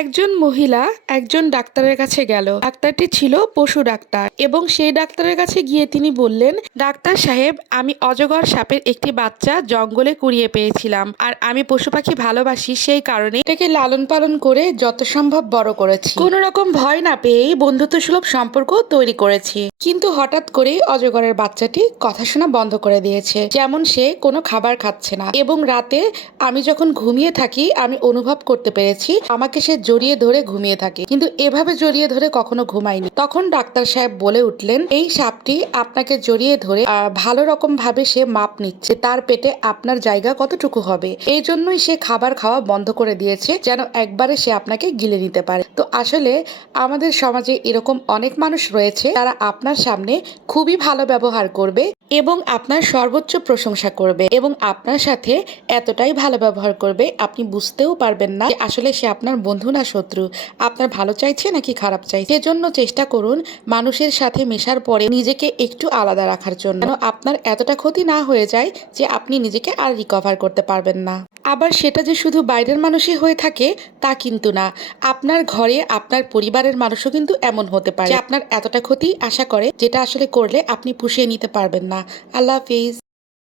একজন মহিলা একজন ডাক্তারের কাছে গেল। ডাক্তারটি ছিল পশু ডাক্তার এবং সেই ডাক্তারের কাছে গিয়ে তিনি বললেন, ডাক্তার সাহেব, আমি অজগর সাপের একটি বাচ্চা জঙ্গলে কুড়িয়ে পেয়েছিলাম, আর আমি পশু পাখি ভালোবাসি, সেই কারণে এটাকে লালন পালন করে যত সম্ভব বড় করেছি। কোনো রকম ভয় না পেয়েই বন্ধুত্ব সুলভ সম্পর্ক তৈরি করেছি। কিন্তু হঠাৎ করেই অজগরের বাচ্চাটি কথা শোনা বন্ধ করে দিয়েছে। যেমন সে কোনো খাবার খাচ্ছে না এবং রাতে আমি যখন ঘুমিয়ে থাকি আমি অনুভব করতে পেরেছি আমাকে সে জড়িয়ে ধরে ঘুমিয়ে থাকে, কিন্তু এভাবে জড়িয়ে ধরে কখনো ঘুমায়নি। তখন ডাক্তার সাহেব বলে উঠলেন, এই সাপটি আপনাকে জড়িয়ে ধরে ভালো রকম ভাবে সে মাপ নিচ্ছে তার পেটে আপনার জায়গা কতটুকু হবে। এই জন্যই সে খাবার খাওয়া বন্ধ করে দিয়েছে, যেন একবারে সে আপনাকে গিলে নিতে পারে। তো আসলে আমাদের সমাজে এরকম অনেক মানুষ রয়েছে যারা আপনার সামনে খুবই ভালো ব্যবহার করবে এবং আপনার সর্বোচ্চ প্রশংসা করবে এবং আপনার সাথে এতটাই ভালো ব্যবহার করবে আপনি বুঝতেও পারবেন না যে আসলে সে আপনার বন্ধু না শত্রু, আপনার ভালো চাইছে নাকি খারাপ চাইছে। সেজন্য চেষ্টা করুন মানুষের সাথে মেশার পরে নিজেকে একটু আলাদা রাখার জন্য, যেন আপনার এতটা ক্ষতি না হয়ে যায় যে আপনি নিজেকে আর রিকভার করতে পারবেন না। আবার সেটা যে শুধু বাইরের মানুষই হয়ে থাকে তা কিন্তু না, আপনার ঘরে আপনার পরিবারের মানুষও কিন্তু এমন হতে পারে যে আপনার এতটা ক্ষতি আশা করে, যেটা আসলে করলে আপনি পুষিয়ে নিতে পারবেন না। আল্লাহ হাফিজ।